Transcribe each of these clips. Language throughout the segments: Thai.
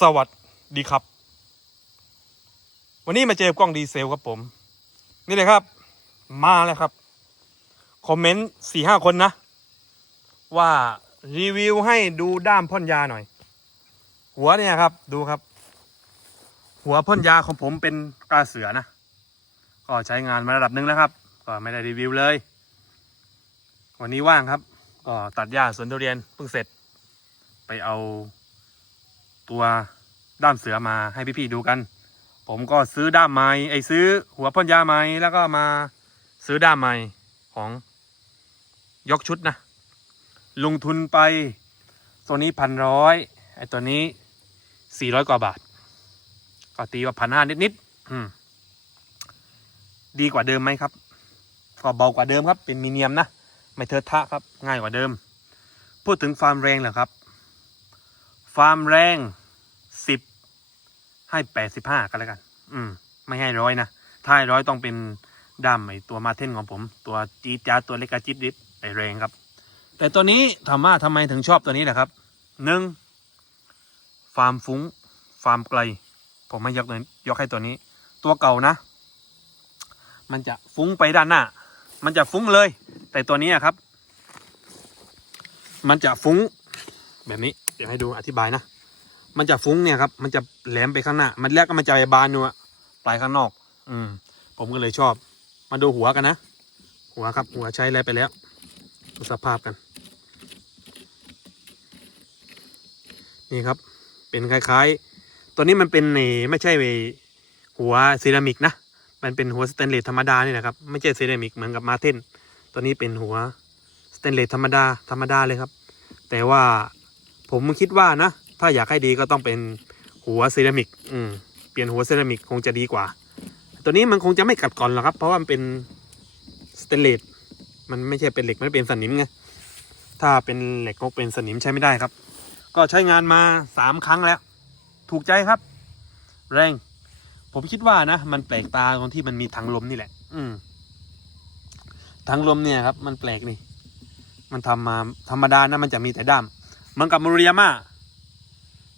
สวัสดีครับ วันนี้มาเจอกล้องดีเซลครับผม นี่เลยครับ มาแล้วครับ คอมเมนต์สี่ห้าคนนะ ว่ารีวิวให้ดูด้ามพ่นยาหน่อย หัวเนี่ยครับ ดูครับ หัวพ่นยาของผมเป็นกาเสือนะ ก็ใช้งานมาระดับหนึ่งแล้วครับ ก็ไม่ได้รีวิวเลย วันนี้ว่างครับ ก็ตัดหญ้าสวนทุเรียนเพิ่งเสร็จ ไปเอา ตัวด้ามเสือมาให้พี่ๆดูกัน ผมก็ซื้อด้ามไม้ไอ้ซื้อหัวพ่นยาไม้แล้วก็มาซื้อด้ามไม้ของยกชุดนะ ลงทุนไป ตัวนี้พันร้อยไอ้ตัวนี้สี่ร้อยกว่าบาท ก็ตีว่าพันห้านิดๆดีกว่าเดิมไหมครับ ก็เบากว่าเดิมครับ เป็นมีเนียมนะ ไม่เทอะทะครับ ง่ายกว่าเดิม พูดถึงความแรงเหรอครับ ฟามแรงสิบให้แปดสิบห้ากันแล้วกัน อืม ไม่ให้ร้อยนะ ถ้าให้ร้อยต้องเป็นดัมไอตัวมาเทนของผม ตัวจีดจาตัวเล็กกระจิบดิบไอแรงครับ แต่ตัวนี้ถามว่าทำไมถึงชอบตัวนี้แหละครับหนึ่งฟาร์มฟุ้งฟาร์มไกล ผมไม่ยกเลยยกให้ตัวนี้ ตัวเก่านะ มันจะฟุ้งไปด้านหน้า มันจะฟุ้งเลย แต่ตัวนี้ครับ มันจะฟุ้งแบบนี้ เดี๋ยวให้ดูอธิบายนะ มันจะฟุ้งเนี่ยครับ มันจะแหลมไปข้างหน้า มันแรกก็มันจะไปบานอยู่ปลายข้างนอก อืม ผมก็เลยชอบ มาดูหัวกันนะ หัวครับ หัวใช้อะไรไปแล้วดูสภาพกัน นี่ครับ เป็นคล้ายๆ ตัวนี้มันเป็นไม่ใช่หัวเซรามิกนะ มันเป็นหัวสแตนเลสธรรมดานี่นะครับ ไม่ใช่เซรามิกเหมือนกับมาเทนตัวนี้เป็นหัวสแตนเลสธรรมดาธรรมดาเลยครับ แต่ว่า ผมคิดว่านะ ถ้าอยากให้ดีก็ต้องเป็นหัวเซรามิกอืมเปลี่ยนหัวเซรามิกคงจะดีกว่า ตัวนี้มันคงจะไม่กัดก่อนหรอกครับ เพราะว่ามันเป็นสเตนเลสมันไม่ใช่เป็นเหล็กมันเป็นสนิมไงถ้าเป็นเหล็กก็เป็นสนิมใช้ไม่ได้ครับ ก็ใช้งานมาสามครั้งแล้ว ถูกใจครับ แรง ผมคิดว่านะ มันแปลกตาตรงที่มันมีถังลมนี่แหละ อืมถังลมเนี่ยครับ มันแปลกนี่ มันทำมาธรรมดานะมันจะมีแต่ด้าม เหมือนกับมูริยาม่า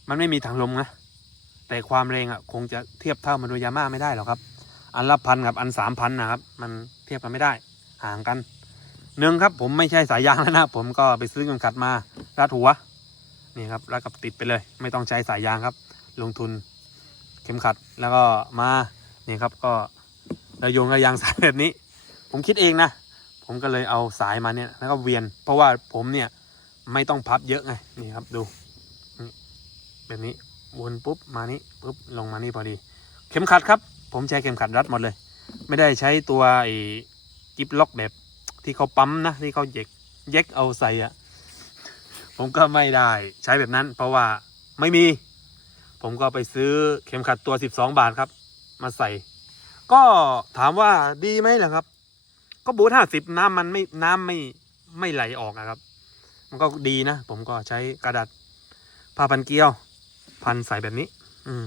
มันไม่มีถังลมนะแต่ความแรงอะคงจะเทียบเท่ามารุยาม่าไม่ได้หรอกครับ อันละพันกับอันสามพันนะครับ มันเทียบกันไม่ได้ห่างกันหนึ่งครับ ผมไม่ใช่สายยางแล้วนะผมก็ไปซื้อเข็มขัดมารัดหัวนี่ครับรัดกับติดไปเลย ไม่ต้องใช้สายยางครับ ลงทุนเข็มขัดแล้วก็มานี่ครับก็ระยงระยางสายแบบนี้ ผมคิดเองนะ ผมก็เลยเอาสายมาเนี่ยแล้วก็เวียน เพราะว่าผมเนี่ย ไม่ต้องพับเยอะไงนี่ครับดูแบบนี้วนปุ๊บมานี้ปุ๊บลงมานี่พอดี เข็มขัดครับ ผมใช้เข็มขัดรัดหมดเลย ไม่ได้ใช้ตัวไอ้กิฟล็อกแบบที่เขาปั๊มนะที่เขาเย็กเย็กเอาใส่อะผมก็ไม่ได้ใช้แบบนั้น เพราะว่าไม่มี ผมก็ไปซื้อเข็มขัดตัว 12 บาทครับ มาใส่ ก็ถามว่าดีไหมล่ะครับ ก็บูทห้าสิบน้ำมันไม่น้ำไม่ไม่ไหลออกอะครับ มันก็ดีนะ ผมก็ใช้กระดาษผ้าพันเกลียว พันใส่แบบนี้ อืม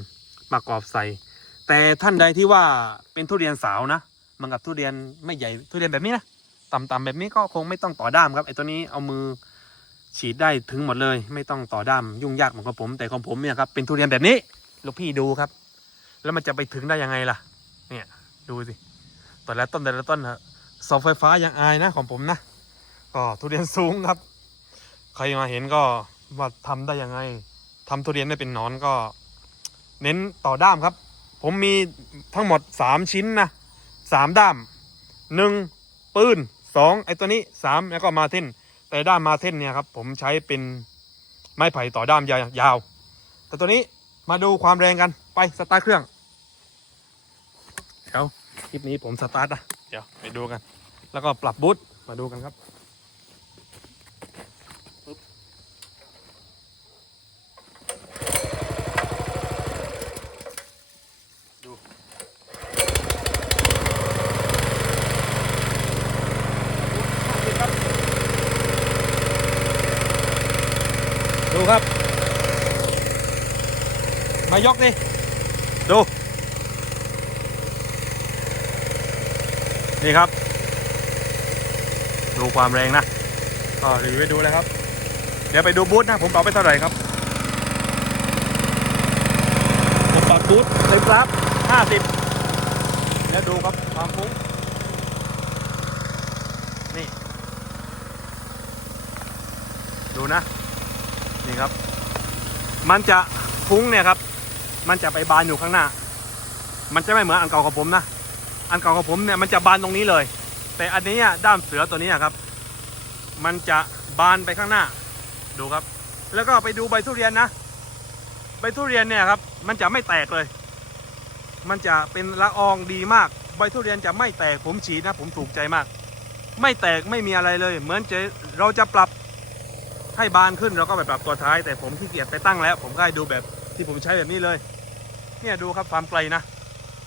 มากรอบใส่ แต่ท่านใดที่ว่าเป็นทุเรียนสาวนะมันกับทุเรียนไม่ใหญ่ทุเรียนแบบนี้นะต่ำๆแบบนี้ก็คงไม่ต้องต่อด้ามครับไอ้ตัวนี้เอามือฉีดได้ถึงหมดเลย ไม่ต้องต่อด้ามยุ่งยากเหมือนกับผม แต่ของผมเนี่ยครับเป็นทุเรียนแบบนี้ลูกพี่ดูครับ แล้วมันจะไปถึงได้ยังไงล่ะ เนี่ยดูสิแต่ละต้นแต่ละต้นฮะเสาไฟฟ้ายังอายนะของผมนะก็ทุเรียนสูงครับ ใครมาเห็นก็ว่าทำได้ยังไงทำทุเรียนได้เป็นนอนก็ เน้นต่อด้ามครับ ผมมีทั้งหมดสามชิ้นนะสามด้ามหนึ่งปืนสองไอตัวนี้สามแล้วก็มาเท่นแต่ด้ามมาเท่นเนี่ยครับ ผมใช้เป็นไม้ไผ่ต่อด้ามยายาว แต่ตัวนี้มาดูความแรงกันไปสตาร์ทเครื่องเดี๋ยวคลิปนี้ผมสตาร์ทนะเดี๋ยวไปดูกัน แล้วก็ปรับบูทมาดูกันครับ ครับ มายกดิ ดู นี่ครับ ดูความแรงนะก็รีวิวให้ดูเลยครับ เดี๋ยวไปดูบูธนะผมเอาไปเท่าไหร่ครับบูทเลยครับห้าสิบแล้วดูครับความฟุ้งนี่ ดูนะ นี่ครับ มันจะฟุ้งเนี่ยครับ มันจะไปบานอยู่ข้างหน้า มันจะไม่เหมือนอันเก่าของผมนะ อันเก่าของผมเนี่ยมันจะบานตรงนี้เลย แต่อันนี้อะด้ามเสือตัวนี้ครับ มันจะบานไปข้างหน้า ดูครับ แล้วก็ไปดูใบทุเรียนนะ ใบทุเรียนเนี่ยครับ มันจะไม่แตกเลย มันจะเป็นละอองดีมาก ใบทุเรียนจะไม่แตก ผมฉีดนะ ผมถูกใจมาก ไม่แตกไม่มีอะไรเลย เหมือนจะเราจะปรับ ให้บานขึ้นเราก็ไปปรับตัวท้าย แต่ผมขี้เกียจไปตั้งแล้ว ผมก็ให้ดูแบบที่ผมใช้แบบนี้เลย เนี่ยดูครับความไกลนะ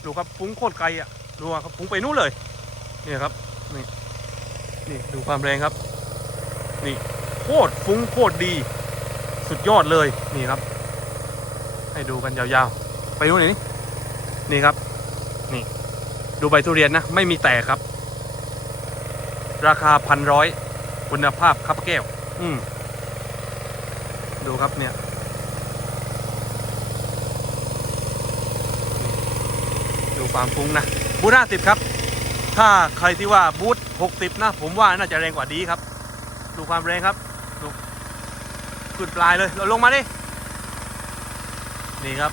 ดูครับฟุ้งโคตรไกลอะ ดูครับฟุ้งไปนู่นเลย เนี่ยครับ นี่ นี่ดูความแรงครับ นี่โคตรฟุ้งโคตรดี สุดยอดเลย นี่ครับ ให้ดูกันยาวๆ ไปนู่นนี่นี่ครับ นี่ ดูใบทุเรียนนะ ไม่มีแตกครับ ราคาพันร้อยคุณภาพครับแก้ว อืม ดูครับเนี่ยดูความฟุ้งนะบูธห้าสิบครับ ถ้าใครที่ว่าบูธหกสิบนะ ผมว่าน่าจะแรงกว่าดีครับ ดูความแรงครับดูขึ้นปลายเลย เราลงมาดิ นี่ครับ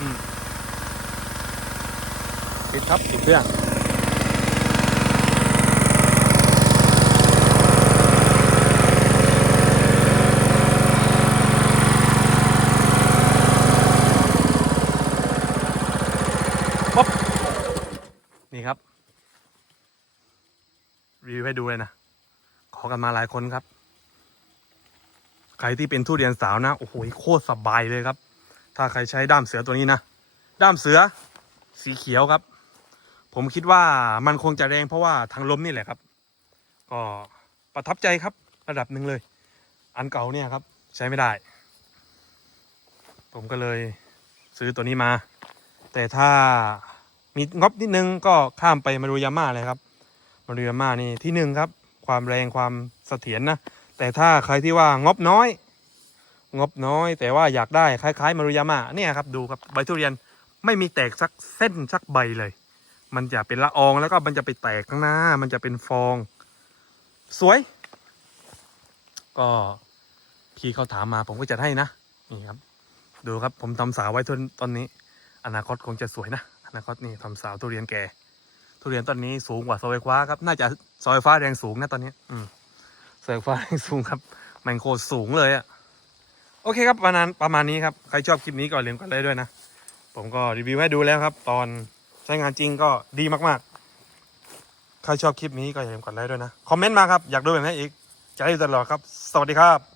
อืมปิดทับปิดเครื่อง ป๊บนี่ครับ รีวิวให้ ดูเลยนะ ขอกันมาหลายคนครับ ใครที่เป็นทุเรียนสาวนะ โอ้โหโคตรสบายเลยครับ ถ้าใครใช้ด้ามเสือตัวนี้นะ ด้ามเสือสีเขียวครับ ผมคิดว่ามันคงจะแรงเพราะว่าทางลมนี่แหละครับ ก็ประทับใจครับระดับหนึ่งเลย อันเก่าเนี่ยครับ ใช้ไม่ได้ ผมก็เลยซื้อตัวนี้มา แต่ถ้ามีงบนิดนึงก็ข้ามไปมาดูยาม่าเลยครับ มาดูยาม่านี่ที่หนึ่งครับ ความแรงความเสถียรนะ แต่ถ้าใครที่ว่างบน้อย งบน้อย แต่ว่าอยากได้คล้าย ๆ มารุยาม่าเนี่ยครับดูครับใบทุเรียนไม่มีแตกสักเส้นสักใบเลย มันจะเป็นละอองแล้วก็มันจะไปแตกข้างหน้า มันจะเป็นฟอง สวย ก็พี่เขาถามมาผมก็จัดให้นะนี่ครับ ดูครับผมทำสาวไว้ทนตอนนี้ อนาคตคงจะสวยนะอนาคตนี่ทำสาวทุเรียนแก่ ทุเรียนต้นนี้สูงกว่าเสาไฟฟ้าครับ น่าจะเสาไฟฟ้าแรงสูงนะตอนนี้ อืมเสาไฟฟ้าแรงสูงครับแมงโคตรสูงเลยอะโอเคครับประมาณประมาณนี้ครับใครชอบคลิปนี้ก็อย่าลืมกันเลยด้วยนะผมก็รีวิวให้ดูแล้วครับ ตอนใช้งานจริงก็ดีมากๆ ใครชอบคลิปนี้ก็อย่าลืมกดไลค์ด้วยนะ คอมเมนต์มาครับ อยากดูแบบไหนอีกจะได้ดูตลอดครับ สวัสดีครับ